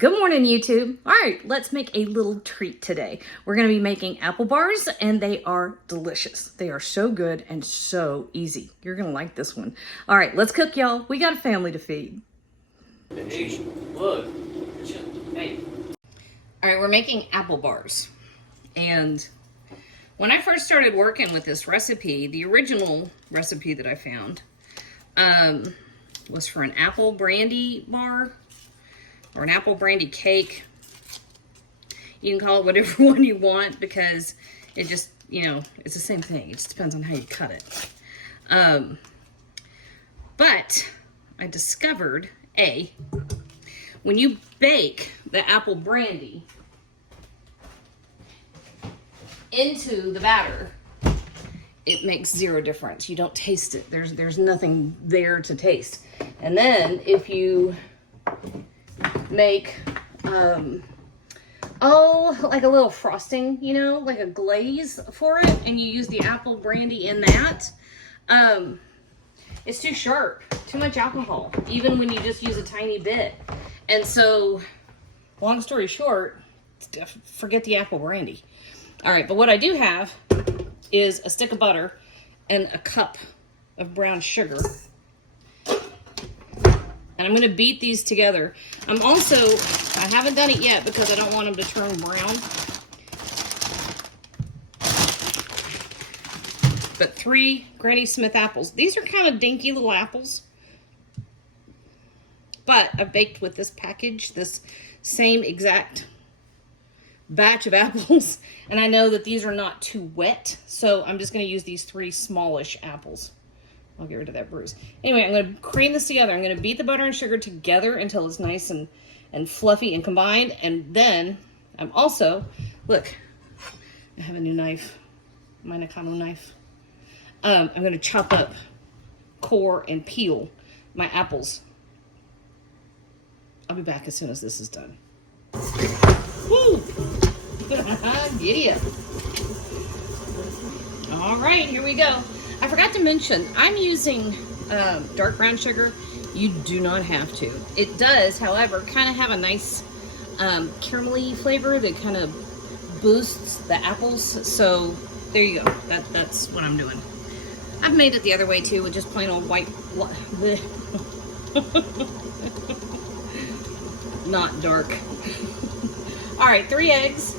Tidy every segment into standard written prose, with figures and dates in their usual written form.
Good morning, YouTube. All right, let's make a little treat today. We're gonna be making apple bars and they are delicious. They are so good and so easy. You're gonna like this one. All right, let's cook, y'all. We got a family to feed. Hey, look. Hey. All right, we're making apple bars. And when I first started working with this recipe, the original recipe that I found was for an apple brandy bar or an apple brandy cake. You can call it whatever one you want because it just, it's the same thing. It just depends on how you cut it. But I discovered, when you bake the apple brandy into the batter, it makes zero difference. You don't taste it. There's nothing there to taste. And then if you make like a little frosting, like a glaze for it, and you use the apple brandy in that, it's too sharp, too much alcohol, even when you just use a tiny bit. And so, long story short, forget the apple brandy. All right, but what I do have is a stick of butter and a cup of brown sugar. And I'm going to beat these together. I haven't done it yet because I don't want them to turn brown. But 3 Granny Smith apples. These are kind of dinky little apples. But I've baked with this package, this same exact batch of apples. And I know that these are not too wet. So I'm just going to use these 3 smallish apples. I'll get rid of that bruise. Anyway, I'm going to cream this together. I'm going to beat the butter and sugar together until it's nice and fluffy and combined. And then I'm also, look, I have a new knife, my Nakano knife. I'm going to chop up, core, and peel my apples. I'll be back as soon as this is done. Woo! Giddy up. All right, here we go. I forgot to mention, I'm using dark brown sugar. You do not have to. It does, however, kind of have a nice caramelly flavor that kind of boosts the apples. So there you go. That's what I'm doing. I've made it the other way too, with just plain old white. Not dark. All right, 3 eggs.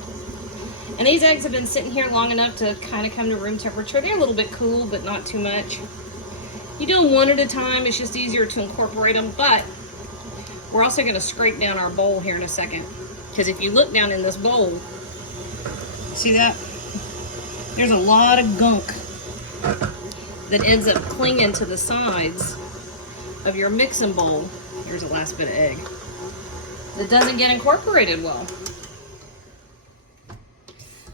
And these eggs have been sitting here long enough to kind of come to room temperature. They're a little bit cool, but not too much. You do them one at a time. It's just easier to incorporate them. But we're also going to scrape down our bowl here in a second. Because if you look down in this bowl, see that? There's a lot of gunk that ends up clinging to the sides of your mixing bowl. Here's the last bit of egg. That doesn't get incorporated well.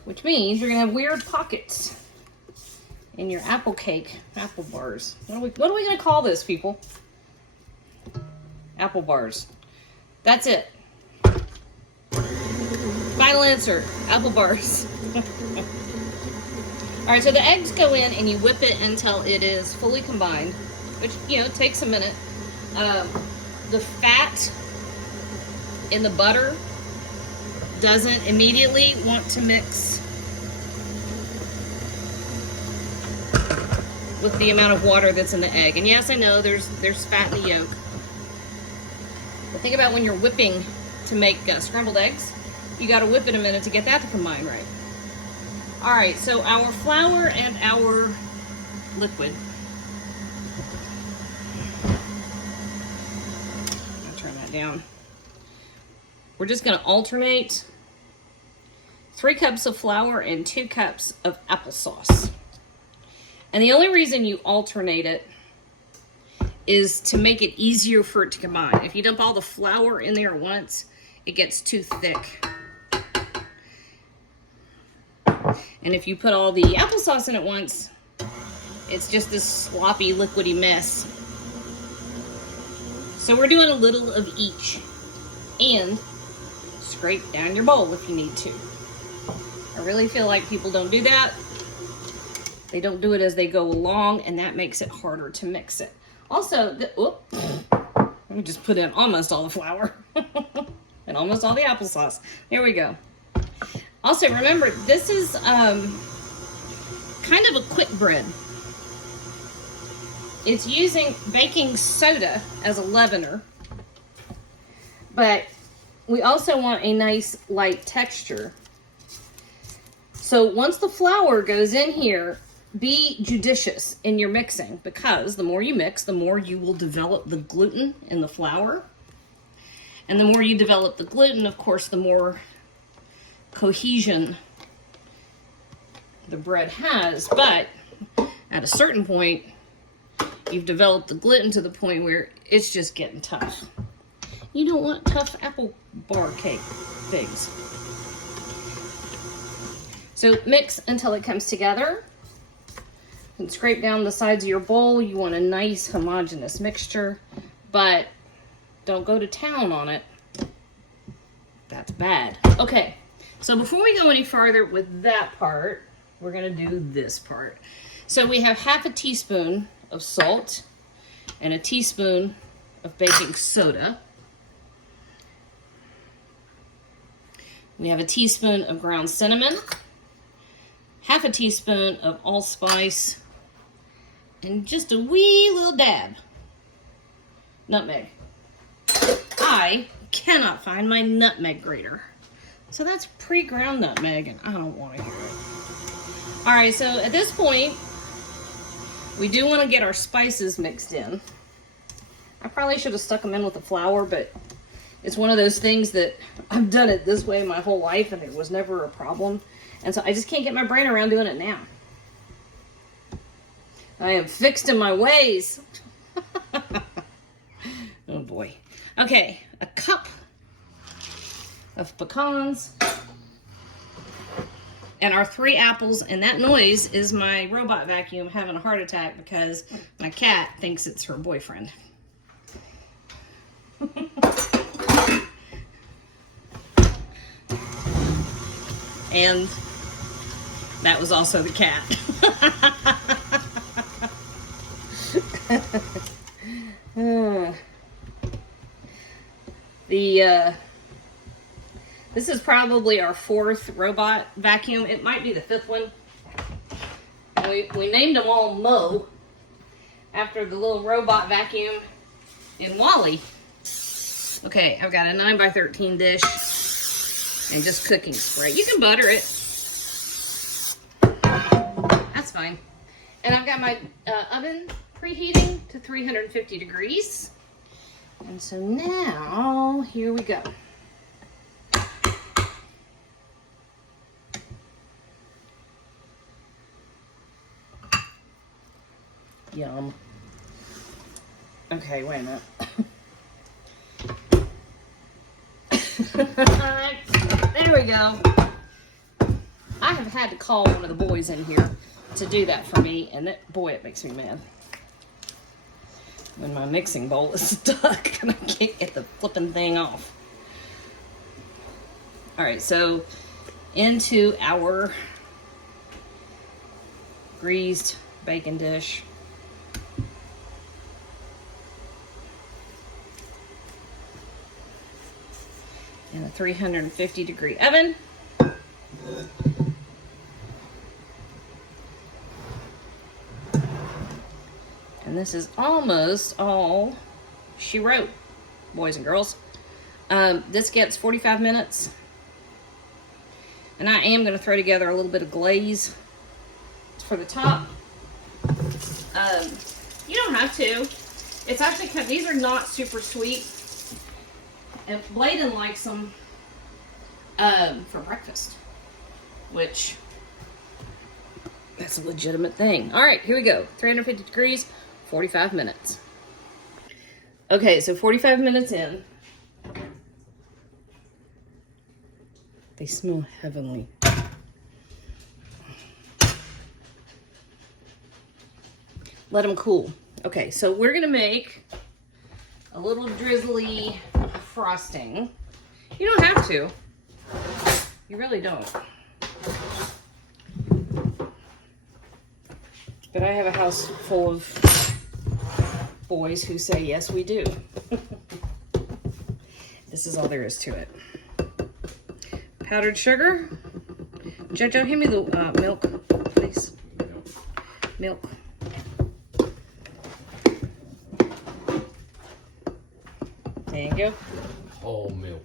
Which means you're gonna have weird pockets in your apple bars. What are we gonna call this, people? Apple bars. That's it. Final answer, apple bars. All right, so the eggs go in and you whip it until it is fully combined, which, takes a minute. The fat in the butter doesn't immediately want to mix with the amount of water that's in the egg. And yes, I know there's fat in the yolk. But think about when you're whipping to make scrambled eggs, you got to whip it a minute to get that to combine right. All right, so our flour and our liquid. I'll turn that down. We're just going to alternate 3 cups of flour and 2 cups of applesauce. And the only reason you alternate it is to make it easier for it to combine. If you dump all the flour in there at once, it gets too thick. And if you put all the applesauce in at once, it's just this sloppy, liquidy mess. So we're doing a little of each. And scrape down your bowl if you need to. I really feel like people don't do that. They don't do it as they go along, and that makes it harder to mix it. Also, let me just put in almost all the flour. And almost all the applesauce. Here we go. Also, remember, this is kind of a quick bread. It's using baking soda as a leavener, but we also want a nice light texture. So once the flour goes in here, be judicious in your mixing, because the more you mix, the more you will develop the gluten in the flour. And the more you develop the gluten, of course, the more cohesion the bread has. But at a certain point, you've developed the gluten to the point where it's just getting tough. You don't want tough apple bar cake things. So mix until it comes together. And scrape down the sides of your bowl. You want a nice homogeneous mixture, but don't go to town on it. That's bad. Okay, so before we go any farther with that part, we're gonna do this part. So we have half a teaspoon of salt and a teaspoon of baking soda. We have a teaspoon of ground cinnamon, half a teaspoon of allspice, and just a wee little dab nutmeg. I cannot find my nutmeg grater. So that's pre-ground nutmeg, and I don't want to hear it. All right, so at this point, we do want to get our spices mixed in. I probably should have stuck them in with the flour, but it's one of those things that I've done it this way my whole life, and it was never a problem. And so I just can't get my brain around doing it now. I am fixed in my ways. Oh boy. Okay, a cup of pecans and our 3 apples, and that noise is my robot vacuum having a heart attack because my cat thinks it's her boyfriend. And that was also the cat. This is probably our 4th robot vacuum. It might be the 5th one. We named them all Mo after the little robot vacuum in Wall-E. Okay, I've got a 9x13 dish and just cooking spray. You can butter it. That's fine. And I've got my oven preheating to 350 degrees. And so now, here we go. Yum. Okay, wait a minute. There we go. I have had to call one of the boys in here to do that for me, and boy, it makes me mad when my mixing bowl is stuck and I can't get the flipping thing off. All right, so into our greased bacon dish. In a 350 degree oven. And this is almost all she wrote, boys and girls. This gets 45 minutes. And I am going to throw together a little bit of glaze for the top. You don't have to. It's actually kind of, these are not super sweet. And Bladen likes them for breakfast, which that's a legitimate thing. All right, here we go. 350 degrees, 45 minutes. Okay, so 45 minutes in. They smell heavenly. Let them cool. Okay, so we're gonna make a little drizzly frosting. You don't have to. You really don't. But I have a house full of boys who say, yes, we do. The This is all there is to it. Powdered sugar. Jojo, hand me the milk, please. Milk. There you go. Whole milk.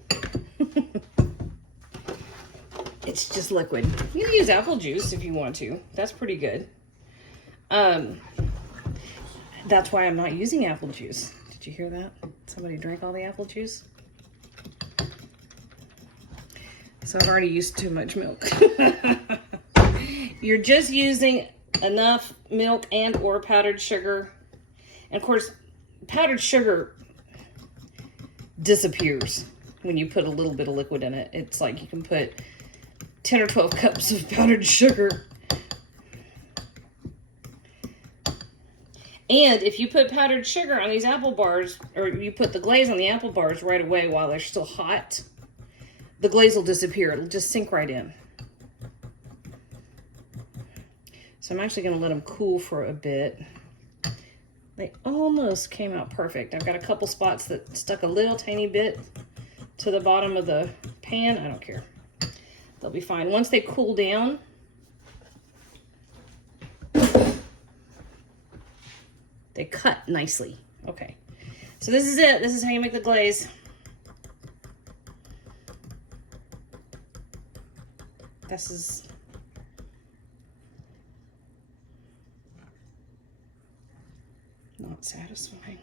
It's just liquid. You can use apple juice if you want to. That's pretty good. That's why I'm not using apple juice. Did you hear that? Somebody drank all the apple juice. So I've already used too much milk. You're just using enough milk and or powdered sugar. And of course, powdered sugar disappears when you put a little bit of liquid in it. It's like you can put 10 or 12 cups of powdered sugar. And if you put powdered sugar on these apple bars, or you put the glaze on the apple bars right away while they're still hot, the glaze will disappear. It'll just sink right in. So I'm actually going to let them cool for a bit. They almost came out perfect. I've got a couple spots that stuck a little tiny bit to the bottom of the pan. I don't care. They'll be fine. Once they cool down, they cut nicely. Okay. So this is it. This is how you make the glaze. This is not satisfying.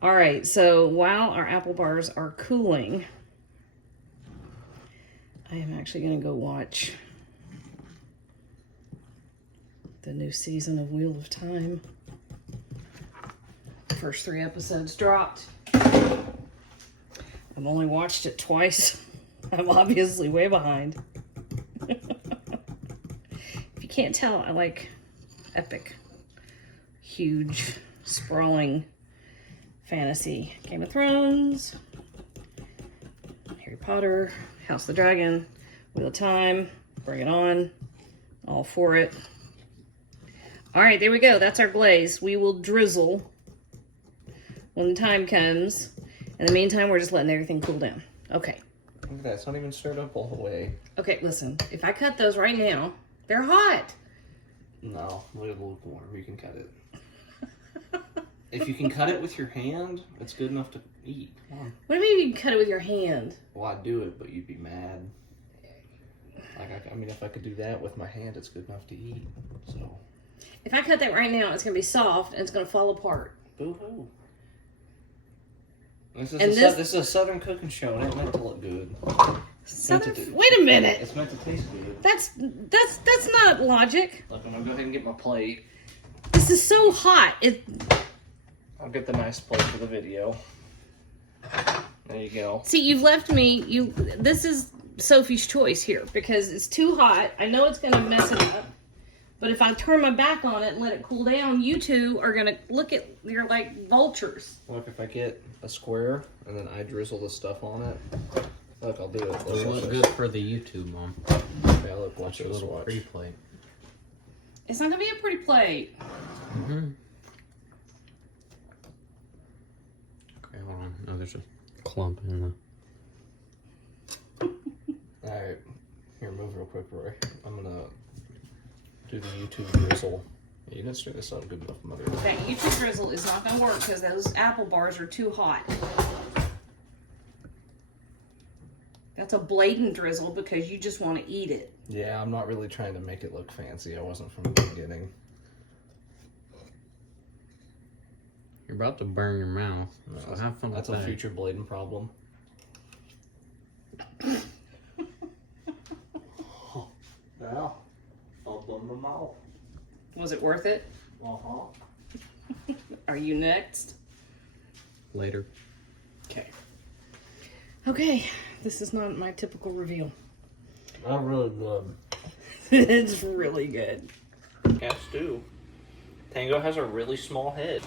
All right, so while our apple bars are cooling, I am actually going to go watch the new season of Wheel of Time. The first 3 episodes dropped. I've only watched it twice. I'm obviously way behind. If you can't tell, I like epic, huge, sprawling fantasy. Game of Thrones, Harry Potter, House of the Dragon, Wheel of Time, Bring It On, all for it. All right, there we go. That's our glaze. We will drizzle when the time comes. In the meantime, we're just letting everything cool down. Okay. Look at that. It's not even stirred up all the way. Okay, listen. If I cut those right now, they're hot. No, look at the lukewarm. You can cut it. If you can cut it with your hand, it's good enough to eat. Come on. What do you mean you can cut it with your hand? Well, I'd do it, but you'd be mad. Like, I mean, if I could do that with my hand, it's good enough to eat. So. If I cut that right now, it's going to be soft and it's going to fall apart. Boo-hoo. This is a Southern cooking show, and it's meant to look good. Wait a minute. It's meant to taste good. That's not logic. Look, I'm gonna go ahead and get my plate. This is so hot. I'll get the nice plate for the video. There you go. See, you've left me. This is Sophie's choice here because it's too hot. I know it's gonna mess it up. But if I turn my back on it and let it cool down, you two are going to look at, you're like vultures. Look, if I get a square and then I drizzle the stuff on it, look, I'll do it. It'll look good for the YouTube, Mom. Yeah, look, watch Your this, little watch. pretty plate. It's not going to be a pretty plate. Mm-hmm. Okay, hold on. No, there's a clump in the... Alright, here, move real quick, Roy. I'm going to do the YouTube drizzle. Yeah, you didn't stir this up good enough, Mother. That YouTube drizzle is not going to work because those apple bars are too hot. That's a blatant drizzle because you just want to eat it. Yeah, I'm not really trying to make it look fancy. I wasn't from the beginning. You're about to burn your mouth, so have fun with that. That's a future blading problem. Now, I'll burn my mouth. Was it worth it? Uh-huh. Are you next? Later. Okay. Okay, this is not my typical reveal. Not really good. It's really good. Cats do. Tango has a really small head.